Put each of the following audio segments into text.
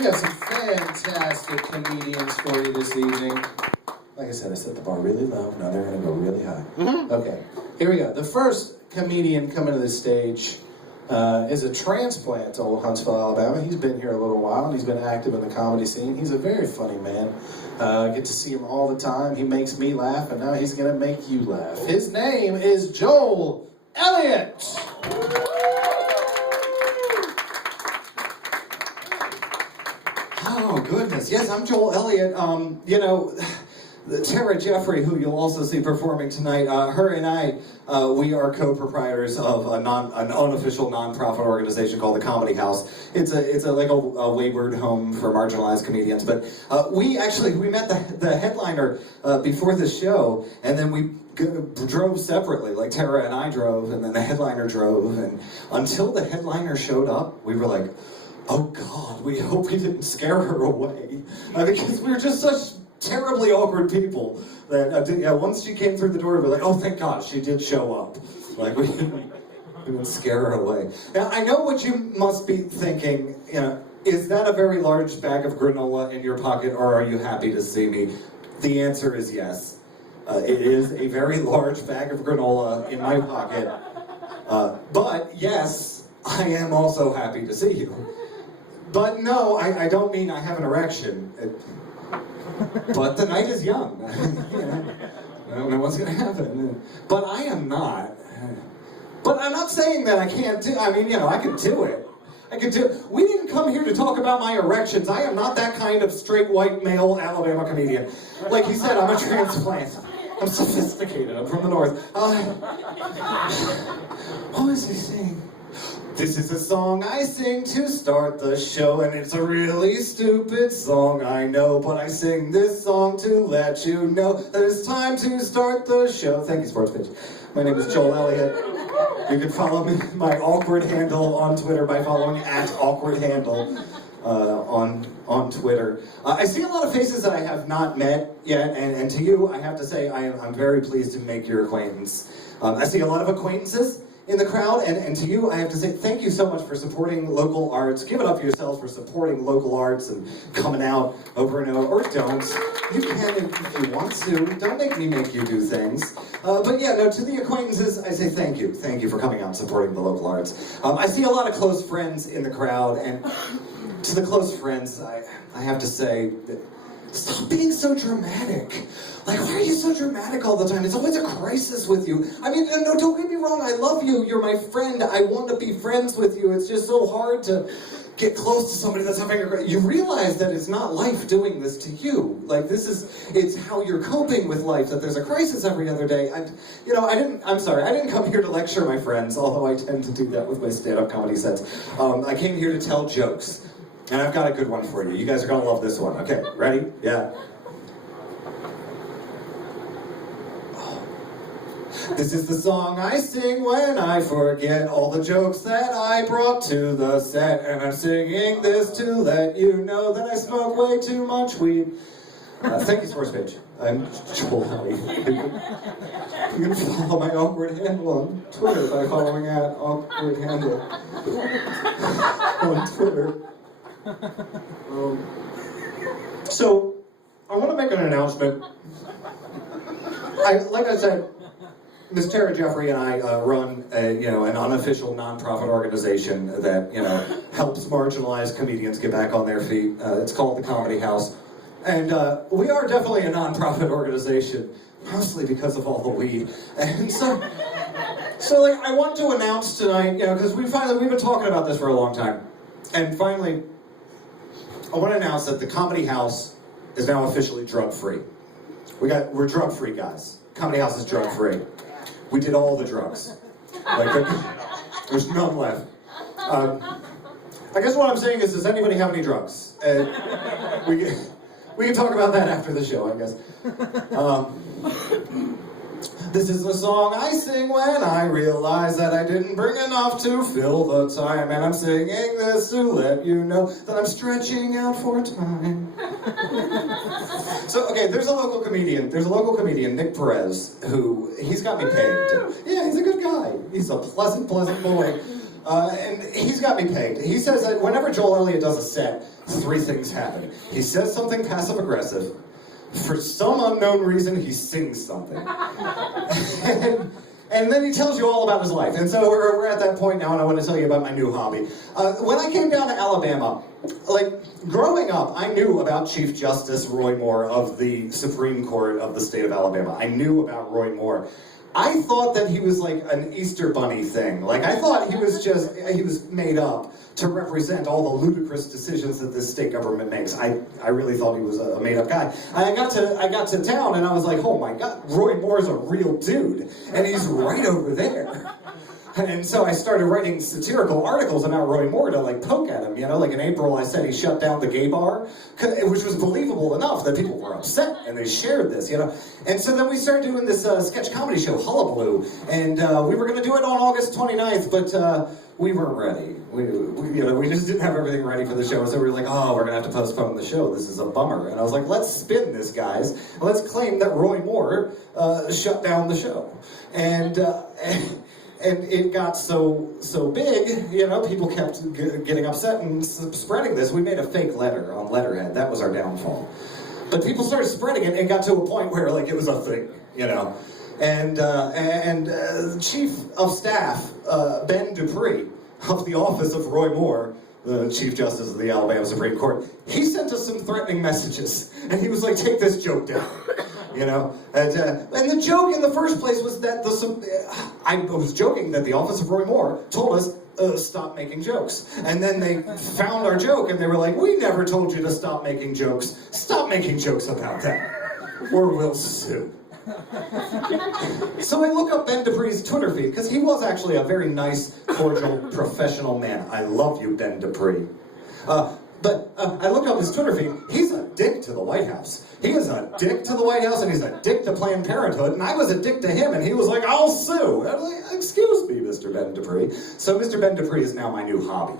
We have some fantastic comedians for you this evening. Like I said, I set the bar really low. Now they're going to go really high. Okay, here we go. The first comedian coming to the stage is a transplant to Old Huntsville, Alabama. He's been here a little while, and he's been active in the comedy scene. He's a very funny man. I get to see him all the time. He makes me laugh, and now he's going to make you laugh. His name is Joel Elliott. Oh, goodness. Yes, I'm Joel Elliott. Tara Jeffrey, who you'll also see performing tonight, her and I, we are co-proprietors of an unofficial nonprofit organization called the Comedy House. It's a wayward home for marginalized comedians. But we met the headliner before the show, and then we drove separately. Like Tara and I drove, and then the headliner drove, and until the headliner showed up, we were like, oh God, we hope we didn't scare her away. Because we were just such terribly awkward people that once she came through the door, we were like, oh, thank God, she did show up. Like, we didn't scare her away. Now, I know what you must be thinking, is that a very large bag of granola in your pocket, or are you happy to see me? The answer is yes. It is a very large bag of granola in my pocket. But yes, I am also happy to see you. But no, I don't mean I have an erection. But the night is young. I don't know what's going to happen. But I am not. But I'm not saying that I can't do. I can do it. We didn't come here to talk about my erections. I am not that kind of straight white male Alabama comedian. Like he said, I'm a transplant. I'm sophisticated. I'm from the north. What was he saying? This is a song I sing to start the show, and it's a really stupid song, I know, but I sing this song to let you know that it's time to start the show. Thank you, Sports Pitch. My name is Joel Elliott. You can follow me, my awkward handle on Twitter by following @awkwardhandle on Twitter. I see a lot of faces that I have not met yet, and to you, I have to say I'm very pleased to make your acquaintance. I see a lot of acquaintances in the crowd, and to you, I have to say thank you so much for supporting local arts. Give it up for yourselves for supporting local arts and coming out over and over, or don't. You can if you want to. Don't make me make you do things. To the acquaintances, I say thank you. Thank you for coming out and supporting the local arts. I see a lot of close friends in the crowd, and to the close friends, I have to say, stop being so dramatic. Like, why are you so dramatic all the time? It's always a crisis with you. No, don't get me wrong. I love you. You're my friend. I want to be friends with you. It's just so hard to get close to somebody that's having a great... You realize that it's not life doing this to you. Like, it's how you're coping with life, that there's a crisis every other day. I didn't come here to lecture my friends, although I tend to do that with my stand-up comedy sets. I came here to tell jokes. And I've got a good one for you. You guys are gonna love this one. Okay, ready? Yeah. This is the song I sing when I forget all the jokes that I brought to the set. And I'm singing this to let you know that I smoke way too much weed. Thank you, Sports Page. I'm Joel Elliott. You can follow my awkward handle on Twitter by following @awkwardhandle on Twitter. So, I want to make an announcement. Like I said, Miss Tara Jeffrey and I run an unofficial nonprofit organization that helps marginalized comedians get back on their feet. It's called the Comedy House, and we are definitely a nonprofit organization, mostly because of all the weed. And so I want to announce tonight, because we've been talking about this for a long time, and finally, I want to announce that the Comedy House is now officially drug-free. We're drug-free, guys. Comedy House is drug-free. We did all the drugs. There's none left. I guess what I'm saying is, does anybody have any drugs? We can talk about that after the show, I guess. This is the song I sing when I realize that I didn't bring enough to fill the time, and I'm singing this to let you know that I'm stretching out for time. So, okay, there's a local comedian, Nick Perez, he's got me pegged. Yeah, he's a good guy. He's a pleasant boy. And he's got me pegged. He says that whenever Joel Elliott does a set, three things happen. He says something passive-aggressive. For some unknown reason, he sings something. and then he tells you all about his life. And so we're at that point now, and I want to tell you about my new hobby. When I came down to Alabama, growing up, I knew about Chief Justice Roy Moore of the Supreme Court of the state of Alabama. I knew about Roy Moore. I thought that he was like an Easter Bunny thing. I thought he was made up to represent all the ludicrous decisions that this state government makes. I really thought he was a made-up guy. I got to town and I was like, oh my God, Roy Moore's a real dude, and he's right over there. And so I started writing satirical articles about Roy Moore to poke at him. In April I said he shut down the gay bar, which was believable enough that people were upset and they shared this. And so then we started doing this sketch comedy show, Hullabaloo, and we were going to do it on August 29th, but we weren't ready. We just didn't have everything ready for the show, so we were like, oh, we're going to have to postpone the show. This is a bummer. And I was like, let's spin this, guys. Let's claim that Roy Moore shut down the show. And it got so big, people kept getting upset and spreading this. We made a fake letter on letterhead. That was our downfall. But people started spreading it and got to a point where it was a thing, And Chief of Staff Ben Dupree of the office of Roy Moore, the Chief Justice of the Alabama Supreme Court, he sent us some threatening messages. And he was like, take this joke down. And the joke in the first place was that I was joking that the office of Roy Moore told us, stop making jokes. And then they found our joke and they were like, we never told you to stop making jokes. Stop making jokes about that, or we'll sue. So I look up Ben Dupree's Twitter feed, because he was actually a very nice, cordial, professional man. I love you, Ben Dupree. But I looked up his Twitter feed. He's a dick to the White House. He is a dick to the White House, and he's a dick to Planned Parenthood, and I was a dick to him, and he was like, I'll sue. And I was like, excuse me, Mr. Ben Dupree. So Mr. Ben Dupree is now my new hobby.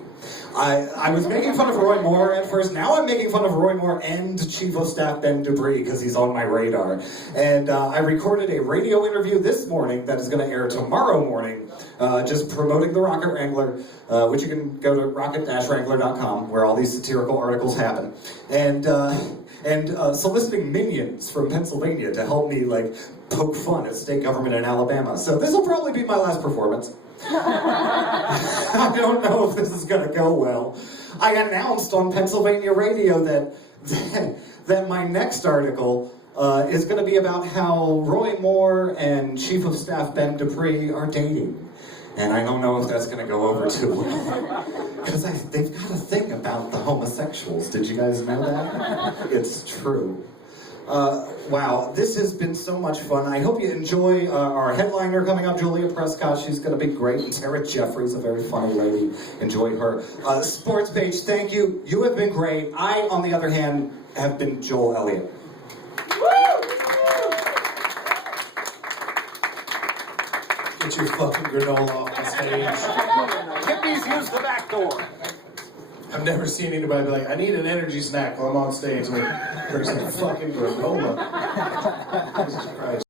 I was making fun of Roy Moore at first. Now I'm making fun of Roy Moore and Chief of Staff Ben Dupree, because he's on my radar. And I recorded a radio interview this morning that is going to air tomorrow morning, just promoting the Rocket Wrangler, which you can go to rocket-wrangler.com, where all these satirical articles happen, and soliciting minions from Pennsylvania to help me poke fun at state government in Alabama. So this will probably be my last performance. I don't know if this is going to go well. I announced on Pennsylvania radio that my next article is going to be about how Roy Moore and Chief of Staff Ben Dupree are dating. And I don't know if that's going to go over too well. Because they've got a thing about the homosexuals. Did you guys know that? It's true. Wow, this has been so much fun. I hope you enjoy our headliner coming up, Julia Prescott. She's going to be great. And Tara Jeffries, a very funny lady. Enjoy her. Sports page, thank you. You have been great. I, on the other hand, have been Joel Elliott. Get your fucking granola off the stage. Hippies use the back door. I've never seen anybody be like, I need an energy snack while I'm on stage. Like, there's a fucking granola. Jesus Christ.